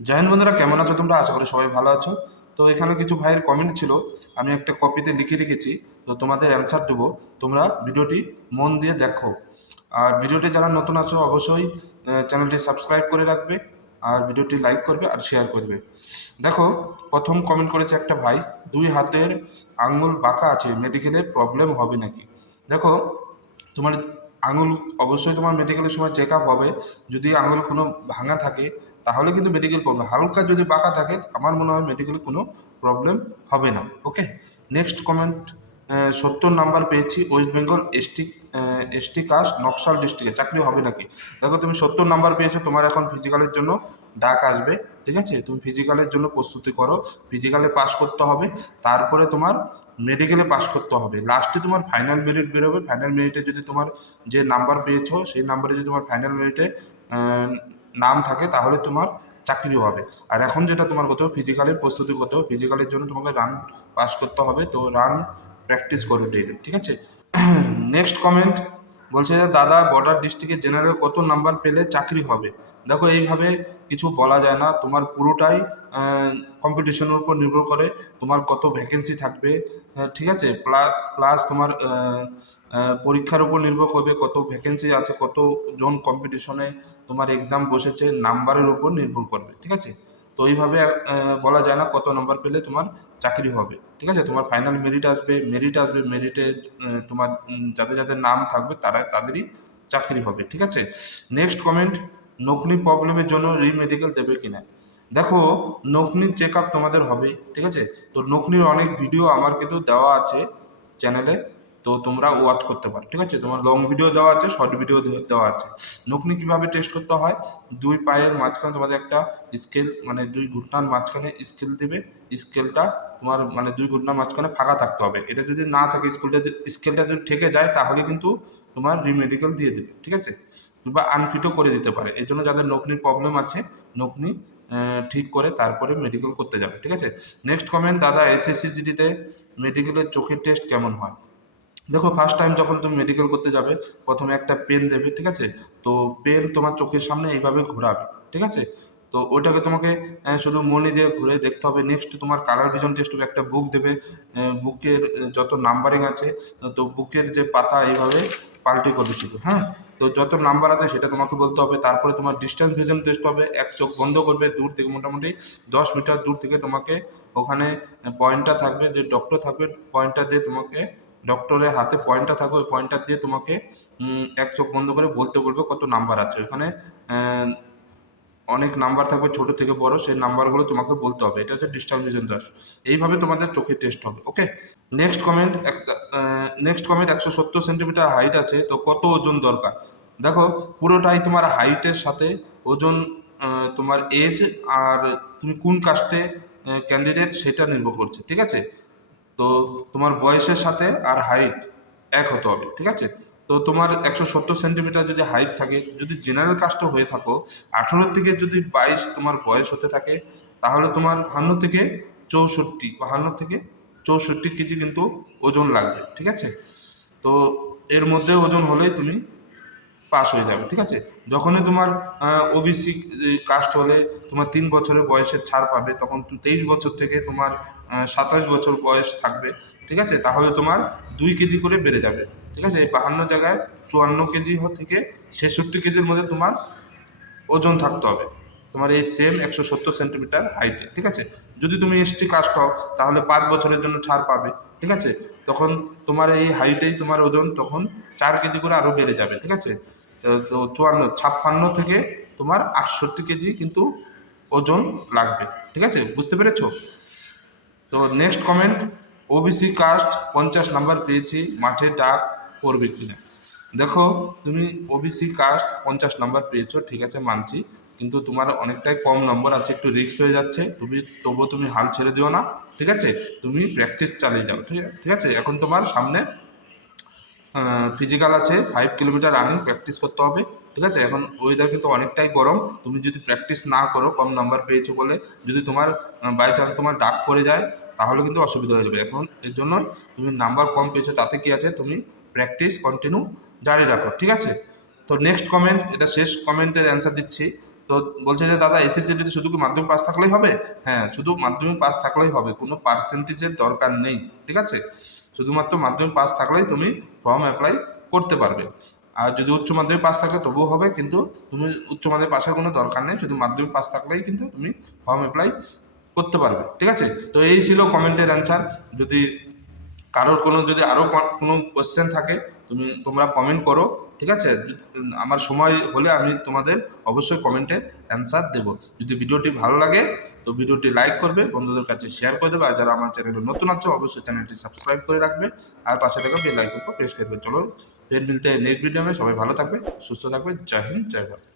জয় হিন্দ বন্ধুরা, কেমন আছো তোমরা? আশা করি সবাই ভালো আছো। তো এখানে কিছু ভাইয়ের কমেন্ট ছিল, আমি একটা কপিতে লিখে রেখেছি, তো তোমাদের অ্যান্সার দেবো। তোমরা ভিডিওটি মন দিয়ে দেখো। আর ভিডিওটি যারা নতুন আছো, অবশ্যই চ্যানেলটি সাবস্ক্রাইব করে রাখবে, আর ভিডিওটি লাইক করবে আর শেয়ার করবে। দেখো, প্রথম কমেন্ট করেছে একটা ভাই, দুই হাতের আঙুল বাঁকা আছে মেডিকেলে প্রবলেম হবে নাকি? দেখো, তোমার আঙুল, অবশ্যই তোমার মেডিকেলের সময় চেক আপ হবে। যদি আঙুল কোনো ভাঙা থাকে তাহলে কিন্তু মেডিকেল প্রবলেম হালকা যদি বাঁকা থাকে, আমার মনে হয় মেডিকেলে কোনো প্রবলেম হবে না। ওকে নেক্সট কমেন্ট সত্তর নাম্বার পেয়েছি West Bengal ST ST caste Naxal ডিস্ট্রিক্টে চাকরি হবে নাকি? দেখো, তুমি সত্তর নাম্বার পেয়েছ, তোমার এখন ফিজিক্যালের জন্য ডাক আসবে, ঠিক আছে? তুমি ফিজিক্যালের জন্য প্রস্তুতি করো। ফিজিক্যালে পাস করতে হবে, তারপরে তোমার মেডিকেলে পাস করতে হবে। লাস্টে তোমার ফাইনাল মেরিট বেরোবে। ফাইনাল মেরিটে যদি তোমার যে নাম্বার পেয়েছ, সেই নাম্বারে যদি তোমার ফাইনাল মেরিটে নাম থাকে, তাহলে তোমার চাকরিও হবে। আর এখন যেটা তোমার করতে ফিজিক্যালের প্রস্তুতি করতে হবে। ফিজিক্যালের জন্য তোমাকে রান পাস করতে হবে। তো রান প্র্যাকটিস করো ডেইলি ঠিক আছে? নেক্সট কমেন্ট বলছে যে, দাদা বর্ডার ডিস্ট্রিক্টে জেনারেল কত নাম্বার পেলে চাকরি হবে? দেখো, এইভাবে কিছু বলা যায় না। তোমার পুরোটাই কম্পিটিশনের উপর নির্ভর করে তোমার কত ভ্যাকেন্সি থাকবে ঠিক আছে? প্লাস তোমার পরীক্ষার উপর নির্ভর করবে কত ভ্যাকেন্সি আছে কত জন কম্পিটিশনে তোমার এক্সাম বসেছে নাম্বারের উপর নির্ভর করবে, ঠিক আছে? তো এইভাবে বলা যায় না কত নম্বর পেলে তোমার চাকরি হবে। ঠিক আছে? তোমার ফাইনাল মেরিট আসবে মেরিট আসবে মেরিটে তোমার যাদের যাদের নাম থাকবে তারা, তাদেরই চাকরি হবে। ঠিক আছে? নেক্সট কমেন্ট নকনি প্রবলেমের জন্য রিমেডিকেল দেবে কিনা? দেখো নকনির চেক আপ তোমাদের হবে ঠিক আছে? তো নকনির অনেক ভিডিও আমার কিন্তু দেওয়া আছে চ্যানেলে তো তোমরা ওয়াচ করতে পারো ঠিক আছে? তোমার লং ভিডিও দেওয়া আছে শর্ট ভিডিও দেওয়া আছে। নকনি কীভাবে টেস্ট করতে হয়? দুই পায়ের মাঝখানে তোমাদের একটা স্কেল মানে দুই ঘুটনার মাঝখানে স্কেল দেবে। স্কেলটা তোমার মানে দুই ঘুটনার মাঝখানে ফাঁকা থাকতে হবে। এটা যদি না থাকে স্কেলটা স্কেলটা যদি ঠেকে যায় তাহলে কিন্তু তোমার রিমেডিকেল দিয়ে দেবে ঠিক আছে? বা আনফিটও করে দিতে পারে। এর জন্য যাদের নকনির প্রবলেম আছে নকনি ঠিক করে তারপরে মেডিকেল করতে যাবে ঠিক আছে? নেক্সট কমেন্ট দাদা এসএসসি জিডিতে মেডিকেলের চোখের টেস্ট কেমন হয়? দেখো ফার্স্ট টাইম যখন তুমি মেডিকেল করতে যাবে, প্রথমে একটা পেন দেবে, ঠিক আছে? তো পেন তোমার চোখের সামনে এইভাবে ঘোরাবে, ঠিক আছে? তো ওইটাকে তোমাকে শুধু মনে দিয়ে ঘুরে দেখতে হবে। নেক্সট তোমার কালার ভিজন টেস্ট হবে একটা বুক দেবে। বুকের যত নাম্বারিং আছে, তো বুকের যে পাতা এইভাবে পাল্টে করেছিল হ্যাঁ? তো যত নাম্বার আছে সেটা তোমাকে বলতে হবে। তারপরে তোমার ডিস্টেন্স ভিজন টেস্ট হবে। এক চোখ বন্ধ করবে, দূর থেকে মোটামুটি দশ মিটার দূর থেকে তোমাকে ওখানে পয়েন্টটা থাকবে, যে ডক্টর থাকবে পয়েন্টটা দিয়ে তোমাকে ডক্টরের হাতে পয়েন্টটা থাকবে, ওই পয়েন্টটা দিয়ে তোমাকে এক চোখ বন্ধ করে বলতে বলবে কত নাম্বার আছে। ওখানে অনেক নাম্বার থাকবে, ছোট থেকে বড়, সেই নাম্বারগুলো তোমাকে বলতে হবে। এটা হচ্ছে ভিজন টেস্ট এইভাবে তোমাদের চোখের টেস্ট হবে okay next comment next comment একশো সত্তর সেন্টিমিটার হাইট আছে, তো কত ওজন দরকার? দেখো, পুরোটাই তোমার হাইটের সাথে ওজন তোমার এজ আর তুমি কোন কাস্টে ক্যান্ডিডেট সেটা নির্ভর করছে, ঠিক আছে? তো তোমার বয়সের সাথে আর হাইট এক হতে হবে, ঠিক আছে? তো তোমার একশো সত্তর সেন্টিমিটার যদি হাইট থাকে, যদি জেনারেল কাস্টও হয়ে থাকো, আঠেরো থেকে যদি বাইশ তোমার বয়স হতে থাকে, তাহলে তোমার বাহান্ন থেকে চৌষট্টি, বাহান্ন থেকে চৌষট্টি কেজি কিন্তু ওজন লাগবে, ঠিক আছে? তো এর মধ্যে ওজন হলেই তুমি পাস হয়ে যাবে, ঠিক আছে? যখনই তোমার ওবিসি কাস্ট হলে তোমার তিন বছরের বয়সের ছাড় পাবে, তখন তেইশ বছর থেকে তোমার সাতাশ বছর বয়স থাকবে, ঠিক আছে? তাহলে তোমার দুই কেজি করে বেড়ে যাবে, ঠিক আছে? এই বাহান্ন জায়গায় চুয়ান্ন কেজি থেকে ছেষট্টি কেজির মধ্যে তোমার ওজন থাকতে হবে। তোমার এই সেম একশো সত্তর সেন্টিমিটার হাইটে ঠিক আছে? যদি তুমি এসটি কাস্ট হও, তাহলে পাঁচ বছরের জন্য ছাড় পাবে, ঠিক আছে? তখন তোমার এই হাইটেই তোমার ওজন তখন চার কেজি করে আরও বেড়ে যাবে, ঠিক আছে? চুয়ান্ন, ছাপ্পান্ন থেকে তোমার আটষট্টি কেজি কিন্তু ওজন লাগবে। ঠিক আছে? বুঝতে পেরেছ? তো নেক্সট কমেন্ট ওবিসি কাস্ট পঞ্চাশ নাম্বার পেয়েছি, মাঠে ডাক পড়বে কিনা? দেখো, তুমি ওবিসি কাস্ট পঞ্চাশ নাম্বার পেয়েছ, ঠিক আছে, মানছি। কিন্তু তোমার অনেকটাই কম নম্বর আছে, একটু রিস্ক হয়ে যাচ্ছে। তুমি, তবুও তুমি হাল ছেড়ে দিও না, ঠিক আছে? তুমি প্র্যাকটিস চালিয়ে যাও ঠিক আছে? এখন তোমার সামনে ফিজিক্যাল আছে ফাইভ কিলোমিটার রানিং প্র্যাকটিস করতে হবে, ঠিক আছে? এখন ওয়েদার কিন্তু অনেকটাই গরম, তুমি যদি প্র্যাকটিস না করো, কম নাম্বার পেয়েছ বলে যদি তোমার বাই চান্স তোমার ডাক পড়ে যায়, তাহলে কিন্তু অসুবিধা হয়ে যাবে। এখন এর জন্য তুমি নাম্বার কম পেয়েছ, তাতে কি আছে? তুমি প্র্যাকটিস কন্টিনিউ জারি রাখো, ঠিক আছে? তো নেক্সট কমেন্ট এটা শেষ কমেন্টের অ্যান্সার দিচ্ছি। তো বলছে যে, দাদা এসএসসিটিতে শুধু কি মাধ্যমিক পাস থাকলেই হবে? হ্যাঁ শুধু মাধ্যমিক পাস থাকলেই হবে, কোনো পার্সেন্টেজের দরকার নেই, ঠিক আছে? শুধুমাত্র মাধ্যমিক পাস থাকলেই তুমি ফর্ম অ্যাপ্লাই করতে পারবে। আর যদি উচ্চ মাধ্যমিক পাস থাকে তবুও হবে, কিন্তু তুমি উচ্চ মাধ্যমিক পাসের কোনো দরকার নেই, শুধু মাধ্যমিক পাস থাকলেই কিন্তু তুমি ফর্ম অ্যাপ্লাই করতে পারবে, ঠিক আছে? তো এই ছিল কমেন্টের অ্যান্সার যদি কারোর কোনো যদি আরও কোনো কোশ্চেন থাকে, তুমি, তোমরা কমেন্ট করো, ঠিক আছে? আমার সময় হলে আমি তোমাদের অবশ্যই কমেন্টে অ্যান্সার দেবো। যদি ভিডিওটি ভালো লাগে, তো ভিডিওটি লাইক করবে, বন্ধুদের কাছে শেয়ার করে দেবে, আর যারা আমার চ্যানেলে নতুন আছে, অবশ্যই চ্যানেলটি সাবস্ক্রাইব করে রাখবে, আর পাশে থাকা বেল আইকনটা প্রেস করবে চলো ফের মিলতে নেক্সট ভিডিও সবাই ভালো থাকবে, সুস্থ থাকবে, জয় হিন্দ, জয় ভারত।